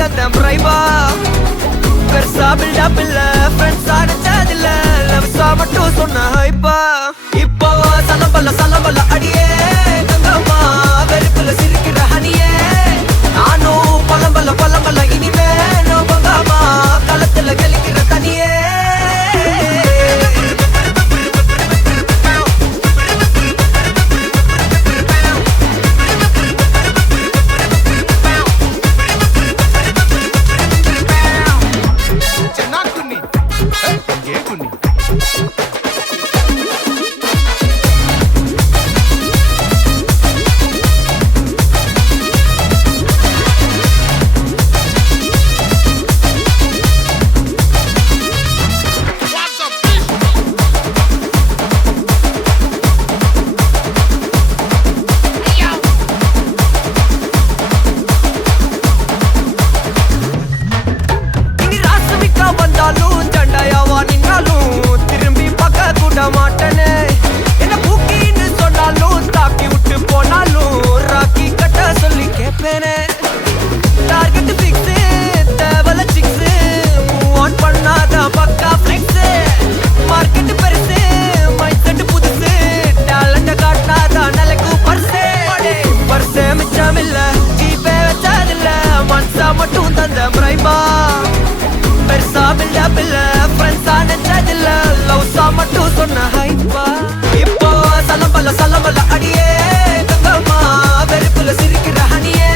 தந்தேன் பிரைபா. பெருசா பில்டப் இல்ல, ஃப்ரெண்ட்ஸா நினைச்சதில்ல, லவ்ஸா மட்டும் சொன்ன ஹைப்பா. இப்போ சலம்பல அடியே கங்கம்மா, வெறுப்புல சிரிக்கிற ஹனியே. நானும் பலம்பல இனிமே நோபங்காமா, களத்துல கெளிக்கிற தனியே. மாட்டனே என்ன பூக்கின்னு சொன்னாலும் தாக்கி விட்டு போனாலும் ராக்கி கட்ட சொல்லி கேட்பேனே. டார்கெட் ஃபிக்ஸ், தேவல சிக்ஸ், மூவ் ஆன் பண்ணாத பக்கா ஃபிளெக்ஸ். மார்க்கெட் பெருசு, மைண்ட் செட் புதுசு, டேலண்ட காட்டினாத நிலைக்கு பர்சே. பர்சே மிச்சம் இல்ல, ஜிபே வச்சதில்ல, மனசா மட்டும் தந்த பிரைபா. பெருசா பில்டப் இல்ல, ஃப்ரெண்ட்ஸா நினைச்சதில்ல, லவ்ஸா மட்டும் சொன்ன ஹைப்பா. இப்போ சலம்பல அடியே கங்கம்மா, வெறுப்புல சிரிக்கிற ஹனியே.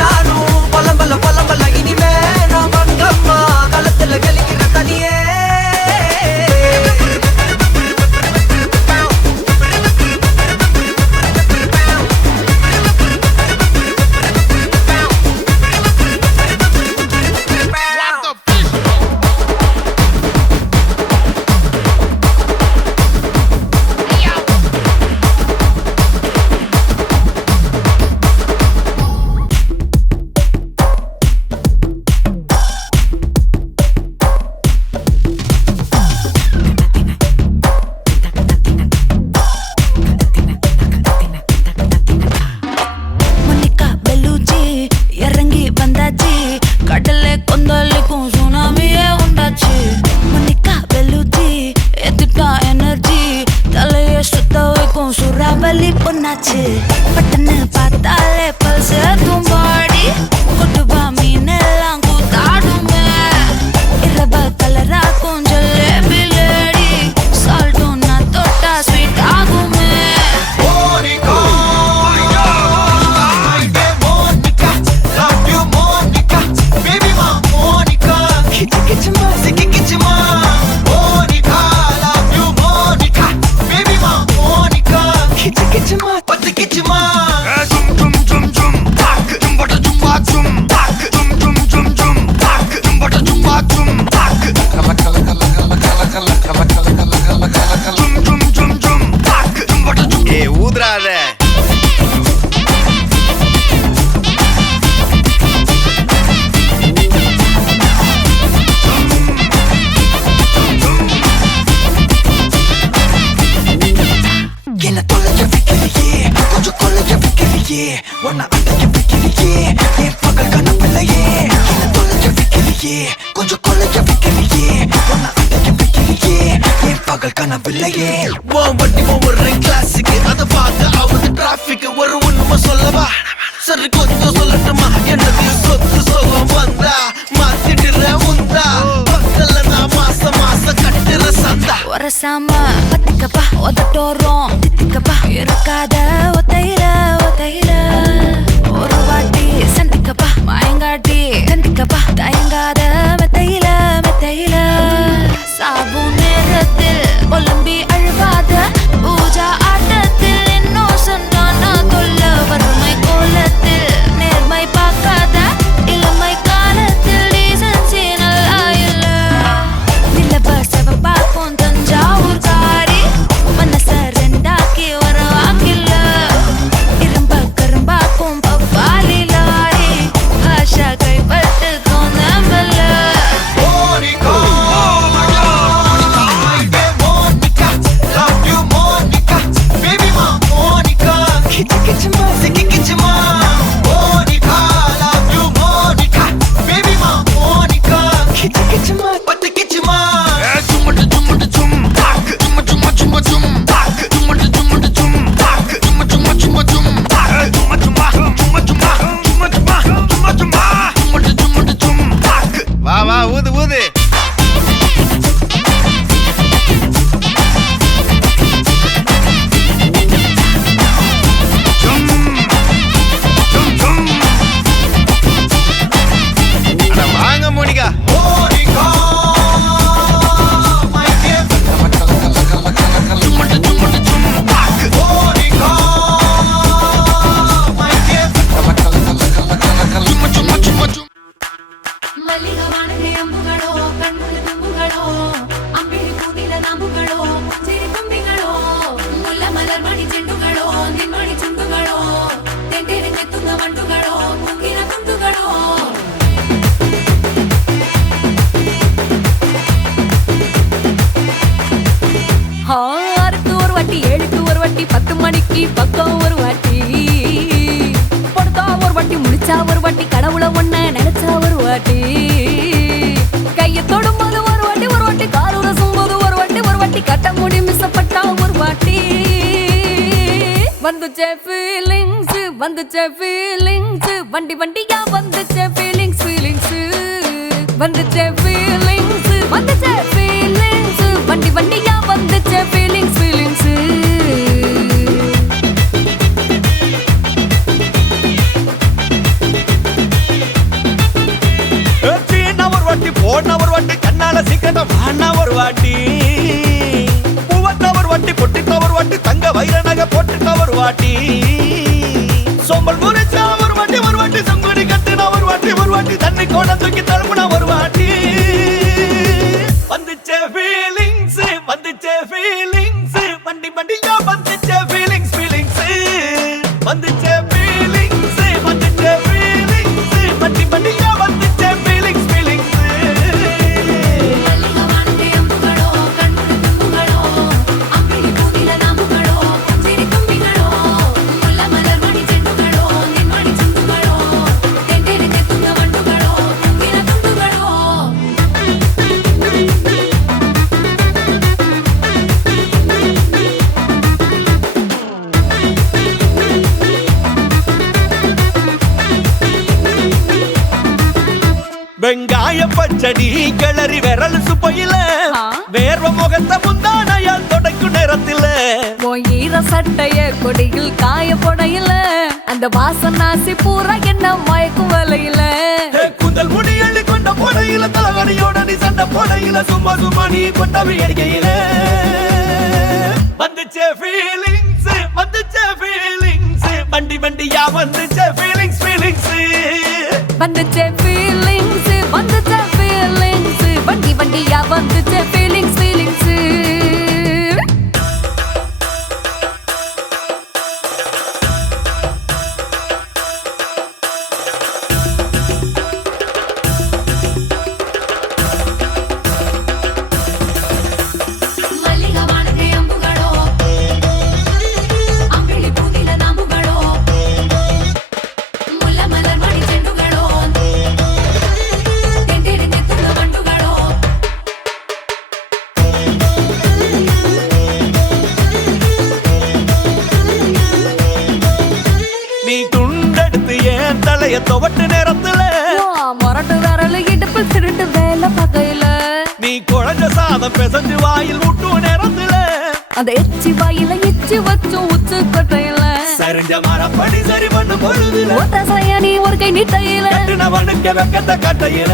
நானும் பலம்பல இனிமே நான் மங்கம்மா, களத்துல கெளிக்கிற தனியே. கடலே கொந்தளிக்கும் சுனாமியே உண்டாச்சு. மணிக்கா வெலுச்சி எத்துட்டா எனர்ஜி, தலைய சுத்த வைக்கும் சுறாவலி பொண்ணாச்சு. பட்டன்னு பார்த்தாலே பல்ஸ் தும்பாடி, கொட்டுபா மீன் எல்லாம் கூத்தாடுமே. இரவ கலராக்கும் ஜல்லேபி லேடி, சால்ட்டும் நான் தொட்டா ஸ்வீட் ஆகுமே. ஊதுறாத என்ன தொலைஞ்ச வைக்கிறியே, கொஞ்சம் கொலைஞ்ச வைக்கிறியே, உன்னை அடைக்க வைக்கிறியே, என் பகல் கனவில்லையே. என்ன தொலைஞ்ச வைக்கிறியே, கொஞ்சம் கொலைஞ்ச வைக்கிறியே, உன்னை அடைக்க வைக்கிறியே, என் பகல் கனவில்லையே. வண்டி ஒவ்வொரு கிளாஸுக்கு அதை பார்த்து ஆகுது டிராபிக். ஒரு உண்மை சொல்லவா, சரி கொஞ்சம் சொல்லட்டுமா, என்னது சொத்து சோகம் வந்தா மாத்திடுற உந்தா, பக்கத்துல நான் மாசம் கட்டுற சந்தா. ஒரசாம பத்திக்கப்பா உதட்டோரம் தித்திக்கப்பா, இருக்காத ஒத்தையில ஒரு வாட்டி சந்திக்கப்பா, மாயங்காட்டி கந்திக்கப்பா, தயங்காத மெத்தையில சாபு நேரத்தில் ஒலம்பி அழுவாத பூஜா ஆட்டத்தில் இன்னும் சொன்னா தொல்ல வறுமை கோலத்தில் நேர்மை பார்க்காத இளமை காலத்தில் டீசன்சி நல்லா இல்ல. நிலவ செவப்பாக்கும் தஞ்சாவூர் காரி, மனச ரெண்டாக்கி வர வாக்கில்ல. இரும்ப கரும்பாக்கும் பப்பாலி லாரி, ஆஷா கைப்பட்டுக்கும் நம்பல. வாட்டி கடவுளை ஒன்ன நினைச்சா ஒரு வாட்டி கையை தொடும்போது ஒரு வாட்டி கார் உரசும் போது ஒரு வாட்டி கட்ட முடி மிஸ்ஸப்பட்டா ஒரு வாட்டி வந்துச்சே ஃபீலிங்ஸ் வண்டி வண்டியா வந்துச்சே ஃபீலிங்ஸ் வந்துச்சே ஃபீலிங்ஸ் வண்டி வண்டியா வந்துச்சே ஃபீலிங்ஸ் போன ஒரு வாட்டி கண்ணால சீக்கிரம் வாண்ணா ஒரு வாட்டி பூவத்த ஒரு வாட்டி பொட்டிட்ட ஒரு வாட்டி தங்க வைர நகை போட்டுட்ட ஒரு வாட்டி சோம்பல் முறைச்சா ஒரு வாட்டி சங்குடி கட்டுனா ஒரு வாட்டி தண்ணி கோண தூக்கி தழுப்புனா ஒரு வாட்டி வந்துச்சே ஃபீலிங்ஸ் வண்டி வண்டியா வந்துச்சே ஃபீலிங்ஸ் வந்துச்சே ஃபீலிங்ஸ் வண்டி வண்டியா வந்துச்சே ஃபீலிங்ஸ் வெங்காய பச்சடி கிளறி விரல் சுப்பையில வேர்வ முகத்த முந்தானையால் தொடக்கும் நேரத்தில ஈர சட்டைய கொடியில் காய பொடையில அந்த வாசனாசி பூரா என்ன மயக்கும் வலையில கூந்தல் முடியள்ளி கொண்ட பொடையில தலவரியோட நீ சண்டை பொடையில சும்மா நீ கொண்டவி எரிக்கையில வந்துச்சே ஃபீலிங்ஸ் வண்டி வண்டியா வந்துச்சே ஃபீலிங்ஸ் வந்துச்சே ஃபீலிங்ஸ் வண்டி வண்டியா வந்துச்சே ஃபீலிங்ஸ் துவட்டு நேரத்துல மொரட்டு விரல் இடுப்பு திருட்டு வேலை பகையில நீ குழஞ்ச சாதம் பிசைஞ்சு வாயில் விட்டு நேரத்துல அந்த எச்சி வாயில எச்சி வச்சும் உச்சு கொட்டையில சரிஞ்ச மரப்படி சரி பண்ணு பொழுதுல ஓட்ட சையானி ஒரு கை நீட்டையில கட்டுனவனுக்கு வெக்கத்த கட்டையில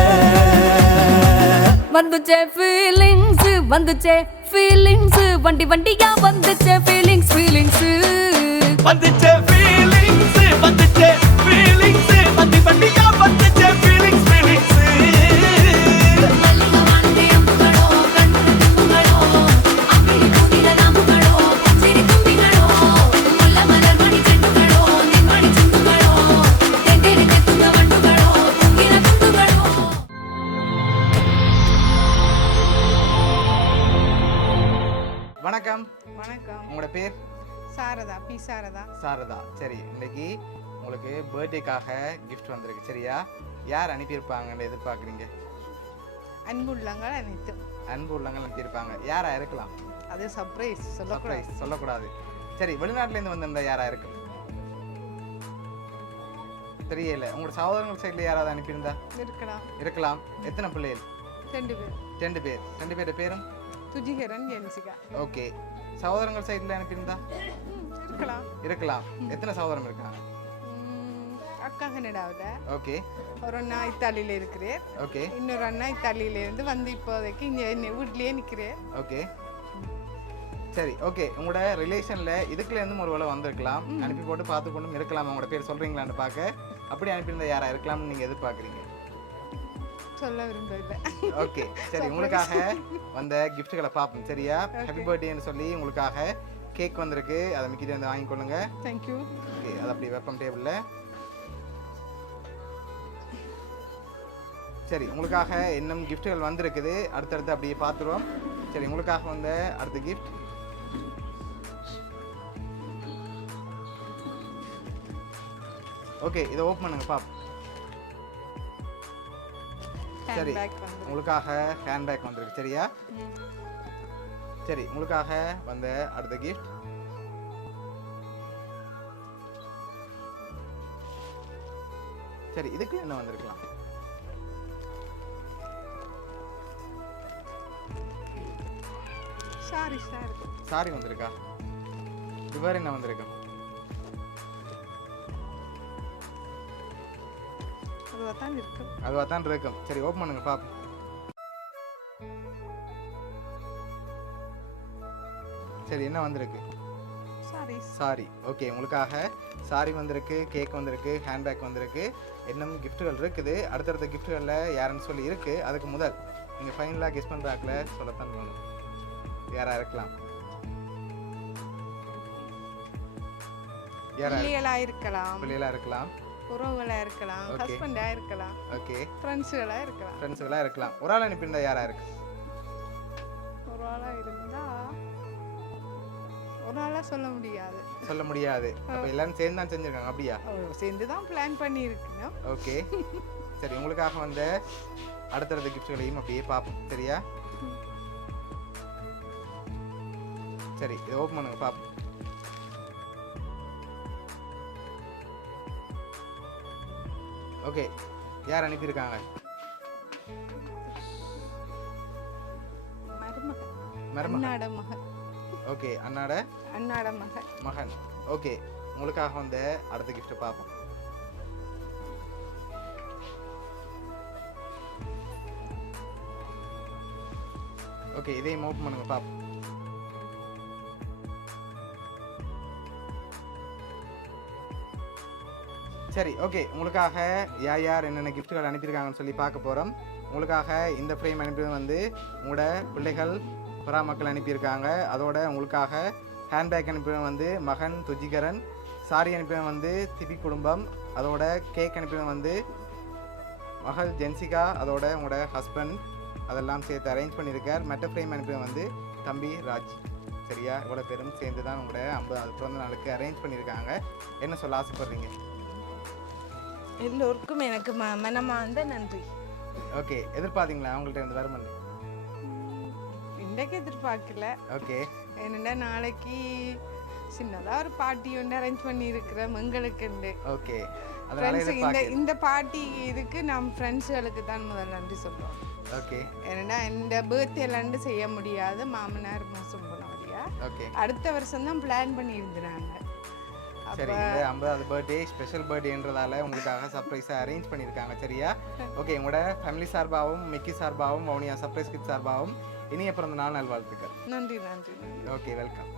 வந்துச்சே ஃபீலிங்ஸ் வண்டி வண்டியா வந்துச்சே ஃபீலிங்ஸ் வந்துச்சே ஃபீலிங்ஸ் வண்டி வண்டியா வந்துச்சே ஃபீலிங்ஸ் வணக்கம். உங்களோட பேர்? சாரதா. பி சாரதா. சாரதா. சரி, இன்னைக்கு உங்களுக்கு பர்த்டேக்காக கிஃப்ட் வந்திருக்கு. சரியா? யார் அனுப்பியிருப்பாங்கன்னு எதிர்பார்க்குறீங்க? அன்பு உள்ளங்கள் அனைத்தும். அன்பு உள்ளங்கள் அனுப்பியிருப்பாங்க. யாரா இருக்கலாம்? அது சர்ப்ரைஸ் சொல்லக்கூடாது. சரி, வெளிநாட்டிலேருந்து வந்திருந்தா யாரா இருக்கும்? தெரியல. உங்களோட சகோதரங்கள் சைடில் யாராவது அனுப்பியிருந்தா? இருக்கலாம். எத்தனை பிள்ளைகள்? 2 பேர். 2 பேர் பேரும்? துஜிகரன், ஜென்சிகா. ஓகே. சகோதரங்கள் சைடில் அனுப்பியிருந்தா? இருக்கலாம். எத்தனை சகோதரம் இருக்காங்க? அக்கா கனடாவில். ஓகே. ஒரு அண்ணா இத்தாலியில இருக்கிறேன். ஓகே. இன்னொரு அண்ணா இத்தாலியில இருந்து வந்து இப்போதைக்கு இங்கே வீட்லயே நிற்கிறேன். ஓகே. சரி, ஓகே. உங்களோட ரிலேஷன்ல இதுக்குல இருந்து ஒரு வேளை வந்திருக்கலாம். அனுப்பி போட்டு பார்த்து கொண்டும் இருக்கலாம். உங்களோட பேர் சொல்றீங்களான்னு பார்க்க. அப்படி அனுப்பியிருந்தா யாரா இருக்கலாம்னு நீங்க எதிர்பார்க்குறீங்க? சொல்ல விரும்பல. ஓகே. சரி, உங்களுக்காக வந்த கிஃப்ட்களை பார்ப்போம். சரியா? ஹாப்பி பர்த்டேன்னு சொல்லி உங்களுக்காக கேக் வந்திருக்கு. அதை மிக்கிட்ட வந்து வாங்கிக்கொள்ளுங்க. தேங்க்யூ. ஓகே, அது அப்படி வெப்பம் டேபிளில். சரி, உங்களுக்காக இன்னும் கிஃப்ட்கள் வந்திருக்குது. அடுத்தடுத்து அப்படியே பார்த்துருவோம். சரி, உங்களுக்காக வந்த அடுத்த கிஃப்ட் ஓகே. இதை ஓப்பன் பண்ணுங்க பாப். சரி ஹேண்ட்பேக் வந்து உங்களுக்காக ஹேண்ட்பேக் வந்திருக்கு சரியா சரி உங்களுக்காக வந்த அடுத்த கிஃப்ட் சரி இதுக்கு என்ன வந்திருக்கலாம் சாரி சாரி வந்திருக்கா இது வேற என்ன வந்திருக்கு அதுவாக தான் இருக்கு அதுவாக தான் இருக்கும் சரி ஓப்பன் பண்ணுங்க பாப்போம் சரி என்ன வந்திருக்கு சாரி சாரி ஓகே உங்களுக்காக சாரி வந்திருக்கு கேக் வந்திருக்கு ஹேண்ட்பேக் வந்திருக்கு இன்னும் கிஃப்ட்டுகள் இருக்குது அடுத்தடுத்த கிஃப்ட்டுகளில் யாருன்னு சொல்லி இருக்கு அதுக்கு முதல் நீங்கள் ஃபைனலாக கெஸ் பண்ணுறாக்கில் சொல்லத்தான் வேணும் யாரா இருக்கலாம் யாரா பிள்ளைகளா இருக்கலாம் பிள்ளைகளாக இருக்கலாம் உறவுகளா இருக்கலாம் Okay. ஹஸ்பண்டா இருக்கலாம் ஓகே ஃப்ரெண்ட்ஸுகளா இருக்கலாம் ஃப்ரெண்ட்ஸுகளாக இருக்கலாம் ஒரு ஆள் அனுப்பியிருந்தா யாரா இருக்கு ஒரு ஆளா இருந்தா ஒரு ஆளா சொல்ல முடியாது சொல்ல முடியாது அப்போ எல்லாரும் சேர்ந்து தான் செஞ்சுருக்காங்க அப்படியா சேர்ந்து தான் பிளான் பண்ணி இருக்குங்க ஓகே சரி உங்களுக்காக வந்த அடுத்தடுத்த கிஃப்ட்களையும் அப்படியே பார்ப்போம் சரியா சரி இதை ஓப்பன் பண்ணுங்க பார்ப்போம் ஓகே யார் அனுப்பியிருக்காங்க மருமகன் மருமகன் அண்ணாட மகன் ஓகே அண்ணாட அண்ணாட மகன் மகன் ஓகே உங்களுக்காக வந்த அடுத்த gift பார்ப்போம் ஓகே இதையும் ஓப்பன் பண்ணுங்க பார்ப்போம் சரி ஓகே உங்களுக்காக யார் யார் என்னென்ன கிஃப்ட்டுகள் அனுப்பியிருக்காங்கன்னு சொல்லி பார்க்க போகிறோம் உங்களுக்காக இந்த ஃப்ரேம் அனுப்பியது வந்து உங்களோட பிள்ளைகள் புறா மக்கள் அனுப்பியிருக்காங்க அதோட உங்களுக்காக ஹேண்ட்பேக் அனுப்பியவன் வந்து மகன் துஜிகரன் சாரி அனுப்பியவன் வந்து திபி குடும்பம் அதோட கேக் அனுப்பியவன் வந்து மகள் ஜென்சிகா அதோட உங்களோட ஹஸ்பண்ட் அதெல்லாம் சேர்த்து அரேஞ்ச் பண்ணியிருக்கார் மற்ற ஃப்ரேம் அனுப்பியவன் வந்து தம்பி ராஜ் சரியா இவ்வளோ பேரும் சேர்ந்து தான் உங்களோட 50 பிறந்த நாளுக்கு அரேஞ்ச் பண்ணியிருக்காங்க என்ன சொல்ல ஆசைப்படுறீங்க எல்லோருக்கும் எனக்கு மனமார்ந்த நன்றி ஓகே எதிர்பார்த்தீங்களா அவங்கள்ட்ட இருந்து வருமானு இன்றைக்கு எதிர்பார்க்கல ஓகே என்னென்னா நாளைக்கு சின்னதாக ஒரு பார்ட்டி ஒன்று அரேஞ்ச் பண்ணியிருக்கிறோம் எங்களுக்குண்டு ஓகே அதனால ஃப்ரெண்ட்ஸு இந்த எதிர்பார்க்க இந்த பார்ட்டி இதுக்கு நம்ம ஃப்ரெண்ட்ஸுகளுக்கு தான் முதல் நன்றி சொல்லுவோம் ஓகே ஏன்னா இந்த பர்த்டேலாண்டு செய்ய முடியாது மாமனார் மோசம் போனவரியா ஓகே அடுத்த வருஷம் தான் பிளான் பண்ணியிருந்தாங்க சரி இந்த 50வது பர்த்டே ஸ்பெஷல் பர்த்டேன்றதால உங்களுக்காக சர்ப்ரைஸாக அரேஞ்ச் பண்ணியிருக்காங்க சரியா ஓகே உங்களோட ஃபேமிலி சார்பாகவும் மிக்கி சார்பாகவும் வவுனியா சர்ப்ரைஸ் கிட் சார்பாகவும் இனிய பிறந்த நாள் நல்வாழ்த்துக்கள் நன்றி நன்றி நன்றி ஓகே வெல்கம்